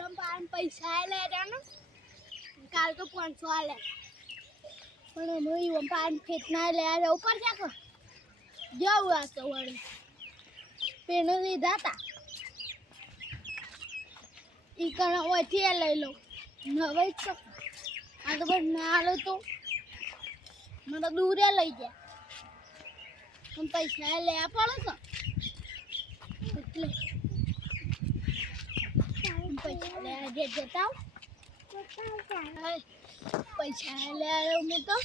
ઈવલમ પાન પૈસા લે જાનો કાલ તો 500 આલે પણ અમે ઈવમ પાન ફેટના લે આ ઉપર જાકો જાવ આ તો વળી પેનો લીધા તા ઈ કણ ઓથી લઈ લો નવે તો આ તો બસ ના આલો તો મને દૂરે લઈ જાય પણ પૈસા લે પડે તો એટલે પૈસા લે જે જતા પૈસા લે હું તો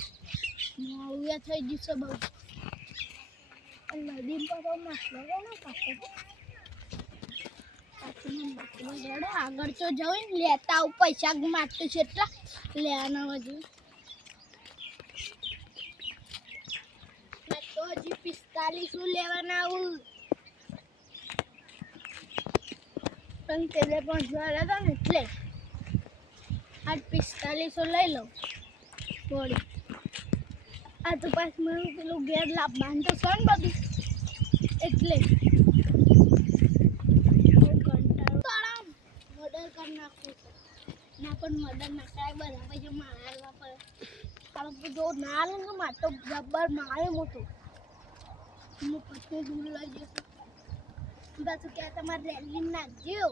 મોયા થઈ જશે બહુ નદી પર નાખલો ને આગળ તો જઈને લેતા આવું પૈસા માગતું છે એટલા લેવાના હજુ તો હજી 45 લેવાના આવું પણ તેલે 500 હતા ને એટલે આજ 45 લઈ લઉં થોડી આ તો પાછ મારું પેલું ઘેર લાવવાનું તો છે ને બધું એટલે મર્ડર કરી નાખવું ના પણ મર્ડર ના થાય બધા પછી મારવા પડે કારણ જો ના લે ને મારે તો જબ્બર મારે મોટું હું પછી દૂર લઈ જઈશ પાછું ક્યાં તમારે રેલી નાખજો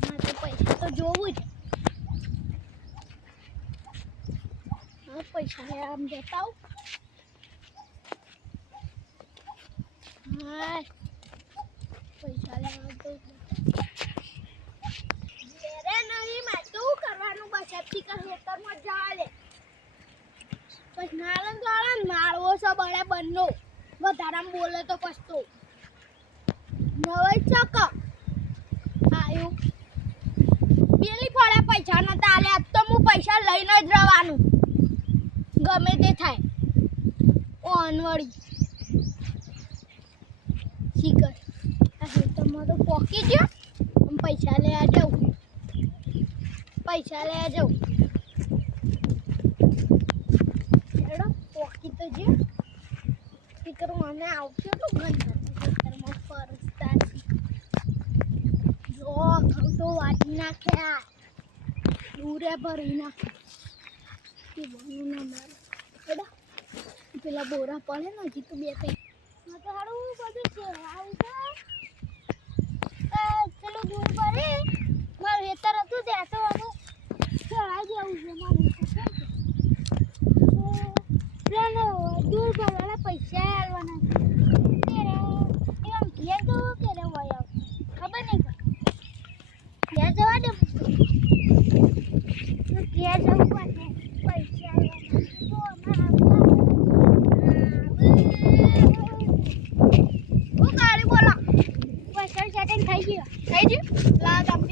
ના તો પૈસા તો જોવું જ હા પૈસા આમ જતા હા પૈસા લેવા તો નહીં માં તો કરવાનું બસ એપથી કર હેતરમાં જાલે પછી નાલન ગાળન મારવો છે બળે બંનો વધારામાં બોલે તો પસ્તો નવાઈ ચક આયો પેલી ફળે પૈસા નતા આલે આજ તો હું પૈસા લઈને જ રહેવાનું ગમે તે થાય ઓનવળી શીકર આ હેતરમાં તો પોકી ગયો પૈસા લેવા જાઉં પૈસા લેવા જાઉં એડો પોકી તો જે શીકર મને આવશે તો ઘરમાં પરસ્તા જો ઘઉં તો વાટી નાખ્યા દૂરે ભરી નાખ્યા બનું ના મારે એડો પેલા બોરા પડે ને હજી તો બે કઈ તો સારું બધું છે આવું તો ચલો દૂર પડે મારું હેતર હતું ત્યાં તો આનું ચડાઈ જવું છે મારું પ્લાન દૂર ભરવાના પૈસા આવવાના છે એમ ઘેર તો કે રે હોય ખબર નહીં ઘેર જવા દે ઘેર જવું પડે પૈસા હું ગાડી બોલો પૈસા સેટિંગ થઈ ગયું લાગ આમ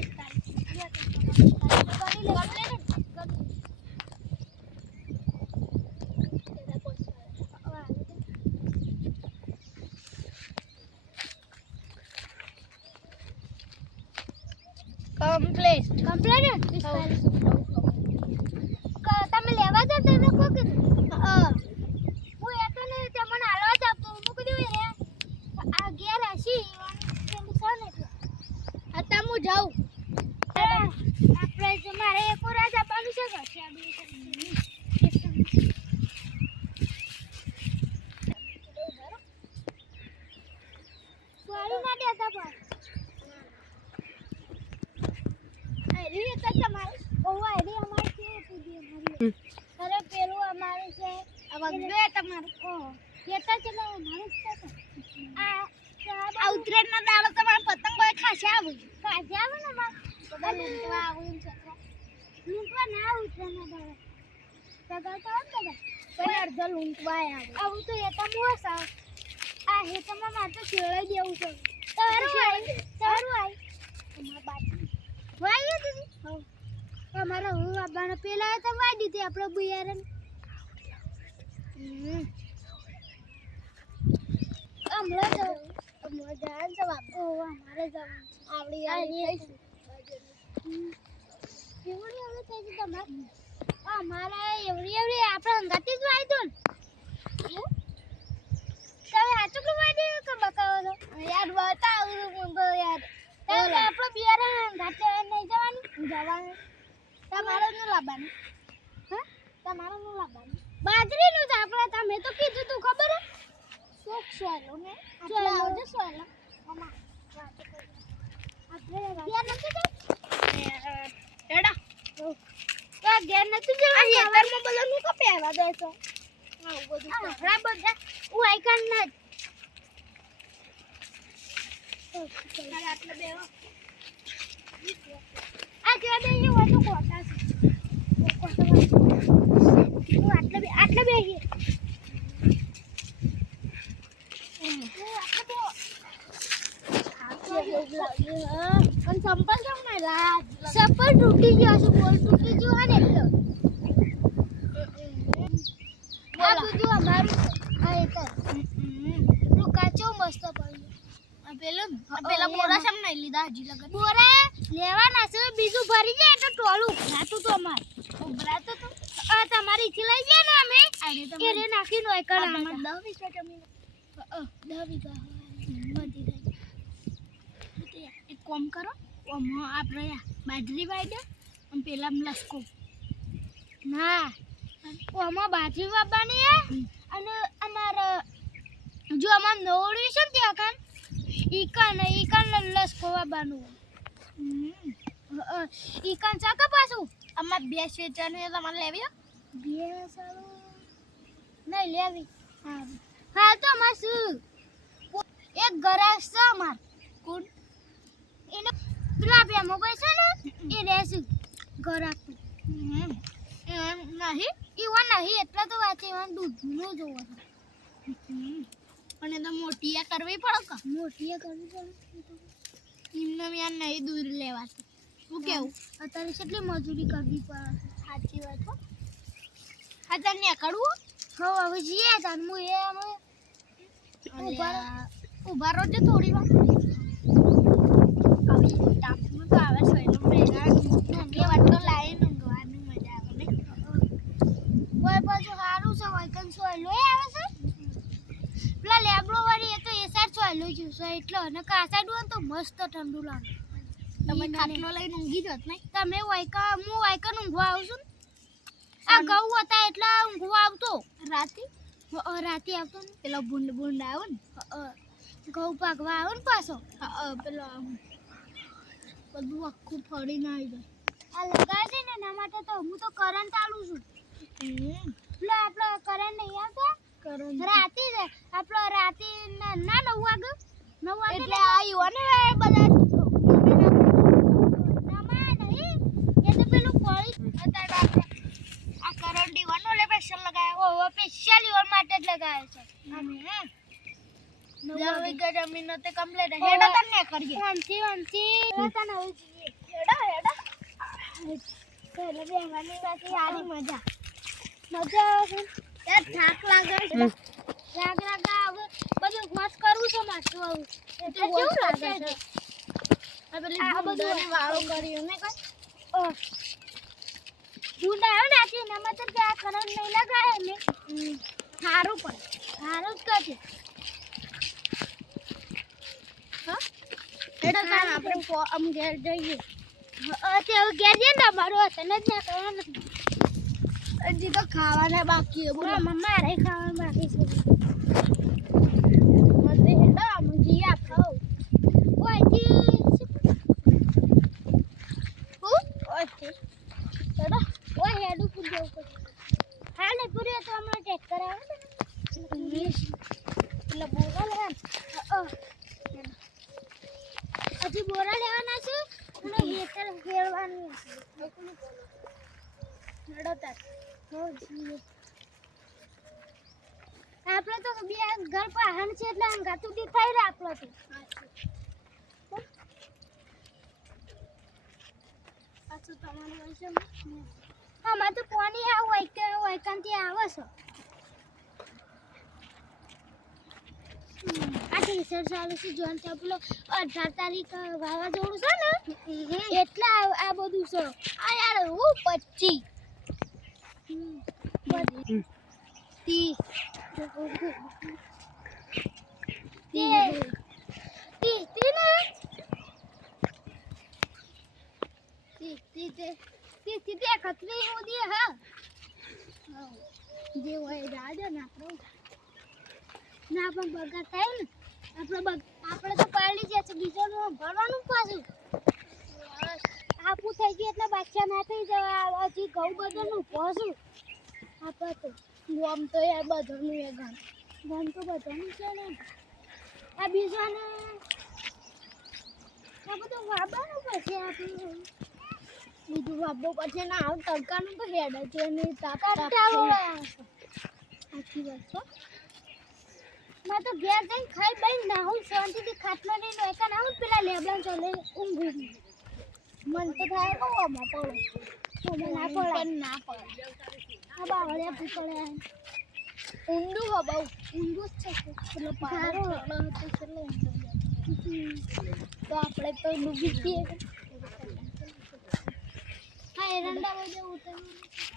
કમ્પ્લીટ તમે લેવા જાવ તમે કો કીધું હું એ તો ને તમને હાલવા જાવ તો હું કીધું રે આ ઘેર હસી અત્યારે હું જાઉં આપણે મારે એક રાજ આપવાનું છે વાળી ના દેતા પણ આઈડી તો તમારે ઓવા આઈડી અમારે છે પૂજી અમારી અરે પેલું અમારે છે આ વગડે તમારે ઓ કેતા છે ને અમારે છે આ ઉતરેના દાડો તમારે પતંગ કોઈ ખાશે આવે ને માં બધા લૂંટવા આવું છોકરા લૂંટવા ના ઉતરેના દાડો સગા તો આમ બધા કોઈ અડધો લૂંટવા આવે આવું તો એ તો મોસા આ હે તમારે મારે તો છેડાઈ દેવું છે તારું આઈ અમાર બાકી વાય દીદી હા અમારા હું આબાને પેલા તો વાય દીધી આપણે બિયારન અમલા તો જાન છે બાપુ અમારે જવાનું આવડી આવી કેવડી આવે છે તમારે અમારે એવડી આપણે અંગાતી જ વાય દો ને તમે હાચું કે વાય દે કે બકાવો યાર બતાવું મને યાર આપણે બિયારન ઘાટે લાવવાનું તમારે નું લાવવાનું હા તમારે નું લાવવાનું બાજરીનું જ આપણે તમે તો કીધું તું ખબર હે શોક સોયલો ને આટલા આવજો સોયલો અમા આપણે ઘેર નથી જવું એડા તો ઘેર નથી જવું આ ખેતરમાં બોલો નું કો પહેવા દે છો આવું બધું આપણા બધા હું આઈકન ના આટલે બેવો આ જે બે એ વધુ કોટા છે હું આટલે બે સંપલ તૂટી ગયો છે બોલ તૂટી ગયો હે ને એટલે આ બધું અમારું આ એક નું કાચો મસ્ત પડ્યું પેલા બોરા સમ નહીં લીધા હજી લગન બોરા લેવાના છે બીજું ભરી જાય તો ટોલું ઉભરાતું તો અમાર ઉભરાતું તો આ તમારી થી લઈ જાય ને અમે એને નાખી નો એક આમાં 10 વીઘા જમીન 10 વીઘા બધી થઈ એક કામ કરો ઓમ આપણે બાજરી વાઈ અને પેલા લસકો ના ઓમાં બાજરી વાવવાની અને અમાર જો અમાર નોડ્યું છે ને ત્યાં ઈકાન લસકો વાવવાનું ઈકાન ચાકા પાછું અમાર ભેંસ વેચવાની તમારે લેવી ભેંસ નહીં લેવી હા તો અમાર શું એક ગરાક છે અમાર કોણ એનો પેલા બે મોબાઈલ છે ને એ રહેશું ગરાક નહીં ઈવન નહીં એટલે તો વાત ઈવન દૂધનું જોવો પણ એ તો મોટીયા કરવી પડે કે મોટીયા કરવી પડે એમને યાર નહીં દૂર લેવાતું શું કેવું અત્યારે કેટલી મજૂરી કરવી પડે સાચી વાત હો હા તને નીકળવું હવે જઈએ તાર હું એ અમે ઉભા રોજે થોડી વાર આવી તાપમાં તો આવે સોયલો મેગા કે વાટલો લાઈન ઊંઘવાની મજા આવે ને કોઈ પાછું સારું છે વૈકન સોયલો આવે છે પેલા લેબડો વાળી એ તો એ સાઈડ સોયલો જ છે એટલે અને કાસા ડું તો મસ્ત ઠંડુ લાગે તમે ખાટલો લઈને ઊંઘી જત નહીં તમે વાયકા હું વાયકન ઊંઘવા આવું છું આ ઘઉં હતા એટલે ઊંઘવા આવતો રાતે આવતો ને પેલો ભૂંડ આવ્યો ને ઘઉં પાકવા આવ્યો ને પાછો પેલો બધું આખું ફરીને આવી જાય આ લગાય છે ને એના માટે તો હું તો કરંટ આલું છું પેલો આપણો કરંટ નહીં આવતો રાતે જ આપણો રાતે ના 9 વાગે એટલે આવ્યો ને બધા નમા નહીં એ તો પેલું પડી અત્યારે આ કરંટ ઈવાનો લે સ્પેશિયલ લગાવ્યો ઓ સ્પેશિયલ ઈવન માટે જ લગાવ્યો છે અમે વીઘા જમીન તે કમ્પ્લીટ હેડો તને કરીએ વંચી તને હવે જઈએ હેડો પેલે બેવાની વાત આલી મજા આવે છે થાક લાગે છે હવે બધું મસ્ત કરવું છે માથું આવું એટલે કેવું લાગે છે આ બધું વાળો કર્યું ને કઈ ઢૂંઢ આવ્યો ને આથી એનામાં તો આ કરંટ નહીં લગાવે ને સારું પણ સારું જ કરશે હા એટલે આપણે આમ ઘેર જઈએ તે ઘેર જઈએ ને અમારું હશે ને જ ના કરવાનું નથી હજી તો ખાવાના બાકી છે બોલો મારે ખાવાનું બાકી છે મતે હેડો આમ જઈએ આપણે ઓયથી ઓયથી હેડો ઓય હેડું પૂજો હા ને પૂરી તો હમણાં ટ્રેક્ટર આવે ને એટલે બોરા લેવાના હજી બોરા લેવાના છે અને હેતર ફેરવાની છે હેડો તાર આપણે તો બે ઘર પાહન છે એટલે અંગાતું દી થઈ રહ્યા આપણે તો પાછું તમારું હોય છે આમાં તો પાણી વૈકાંથી આવે છે આ ટીસર ચાલુ છે જોન છે પેલો 18 તારીખ વાવાઝોડું છે ને એટલે આ બધું છે આ યાર હું 25 30 તે ખતરી ઉડી હા જે હોય રાજો ને આપણો ના પણ બગા થાય ને આપણે તો પાડી ગયા છે બીજો ભરવાનું પાછું આપું થઈ ગયું એટલે બાદશાહ ના થઈ જવા હજી ઘઉં બધાનું પહોંચું આપણે તો ગોમ તો યાર બધાનું એ ગામ તો બધાનું છે ને આ બીજાને આ બધું વાપરવાનું પછી આપણે બીજું વાપરો પછી ના આવ તડકાનું તો હેડ છે ને તાપ આખી વાત છો મેં તો ઘેર જઈને ખાઈ બઈ ના હું શાંતિથી ખાટલો લઈને એકા ના હું પેલા લેબડા ચાલે ઊંઘું મન તો થાય કહું આમાં પડે તો મને ના પડે આ બાવળિયા પૂતળે ઊંડું હો બહુ ઊંડું જ છે પેલો પારો કેટલો તો આપણે તો ડૂબી જઈએ હા એરંડા બધે ઉતરવું